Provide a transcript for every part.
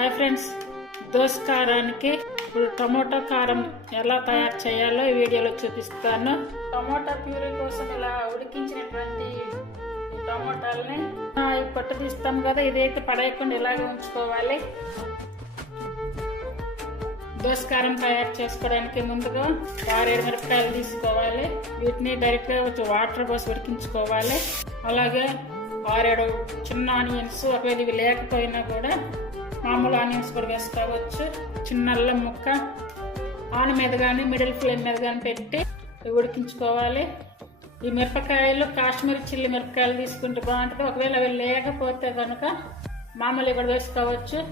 Hi friends dosa కారానికి ఇప్పుడు tomato కారం ఎలా తయారు చేయాలో ఈ వీడియోలో చూపిస్తాను. టమోటా ప్యూరీ కోసం ఇలా ఉడికించినటువంటి టమోటాలని ఆ, పొట్టు తీస్తాం కదా ఇదైతే పడేయకుండా ఇలాగే ఉంచుకోవాలి. దోశ కారం తయారు చేసుకోవడానికి ముందుగా ఆరేడు మిరపకాయలు తీసుకోవాలి. వీటిని డైరెక్ట్గా కొంచెం వాటర్ పోసి ఉడికించుకోవాలి. అలాగే ఆరేడు చిన్న ఆనియన్స్ ఒకవేళ ఇవి లేకపోయినా కూడా మామూలు ఆనియన్స్ కూడా వేసుకోవచ్చు. చిన్న అల్లం ముక్క. ఆన్ మీద కానీ మిడిల్ ఫ్లేమ్ మీద కానీ పెట్టి ఉడికించుకోవాలి. ఈ మిరపకాయలు కాశ్మీరీ చిల్లి మిరపకాయలు తీసుకుంటే బాగుంటుంది. ఒకవేళ అవి లేకపోతే కనుక మామూలు కూడా వేసుకోవచ్చు.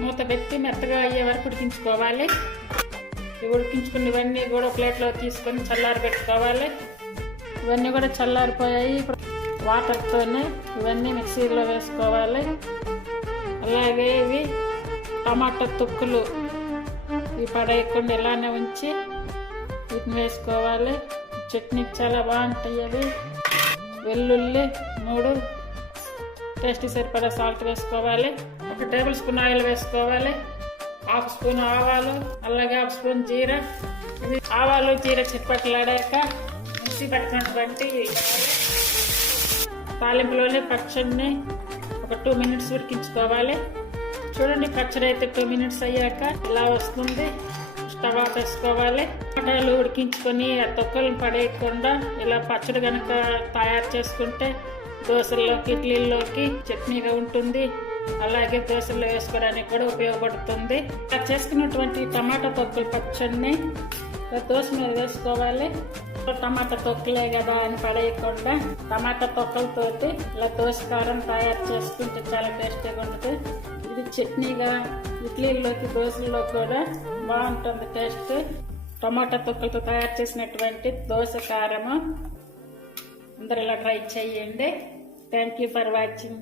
మూత పెట్టి మెత్తగా అయ్యే వరకు ఉడికించుకోవాలి. ఉడికించుకున్నవన్నీ ఇవన్నీ కూడా ప్లేట్లో తీసుకొని చల్లారి పెట్టుకోవాలి. ఇవన్నీ కూడా చల్లారిపోయాయి. వాటర్తోనే ఇవన్నీ మిక్సీలో వేసుకోవాలి. అలాగే ఇవి టమాటా తొక్కులు ఇవి పడేయకుండా ఇలానే ఉంచి వీటిని వేసుకోవాలి. చట్నీ చాలా బాగుంటాయి అవి. వెల్లుల్లి మూడు టేస్ట్ సరిపడా సాల్ట్ వేసుకోవాలి. ఒక టేబుల్ స్పూన్ ఆయిల్ వేసుకోవాలి. హాఫ్ స్పూన్ ఆవాలు అలాగే హాఫ్ స్పూన్ జీరా. ఇది ఆవాలు జీరా చిట్పట్లాడాక మిక్సీ పట్టినటువంటి తాలింపులోనే పచ్చడిని ఒక టూ మినిట్స్ ఉడికించుకోవాలి. చూడండి పచ్చడి అయితే టూ మినిట్స్ అయ్యాక ఇలా వస్తుంది? స్టవ్ ఆఫ్ వేసుకోవాలి టమాటాలు ఉడికించుకొని ఆ తొక్కలను పడేయకుండా ఇలా పచ్చడి కనుక తయారు చేసుకుంటే దోశల్లోకి ఇడ్లీల్లోకి చట్నీగా ఉంటుంది. అలాగే దోశల్లో వేసుకోవడానికి కూడా ఉపయోగపడుతుంది. చేసుకున్నటువంటి టమాటా తొక్కల పచ్చడిని దోశ మీద వేసుకోవాలి. టమాటా తొక్కలే కదా అని పడేయకుండా టమాటా తొక్కలతోటి ఇలా దోశ కారం తయారు చేసుకుంటే చాలా టేస్టీగా ఉంటుంది. ఇది చట్నీగా ఇడ్లీల్లోకి దోశల్లో కూడా బాగుంటుంది టేస్ట్. టమాటా తొక్కలతో తయారు చేసినటువంటి దోశ కారము అందరు ఇలా ట్రై చేయండి. Thank you for watching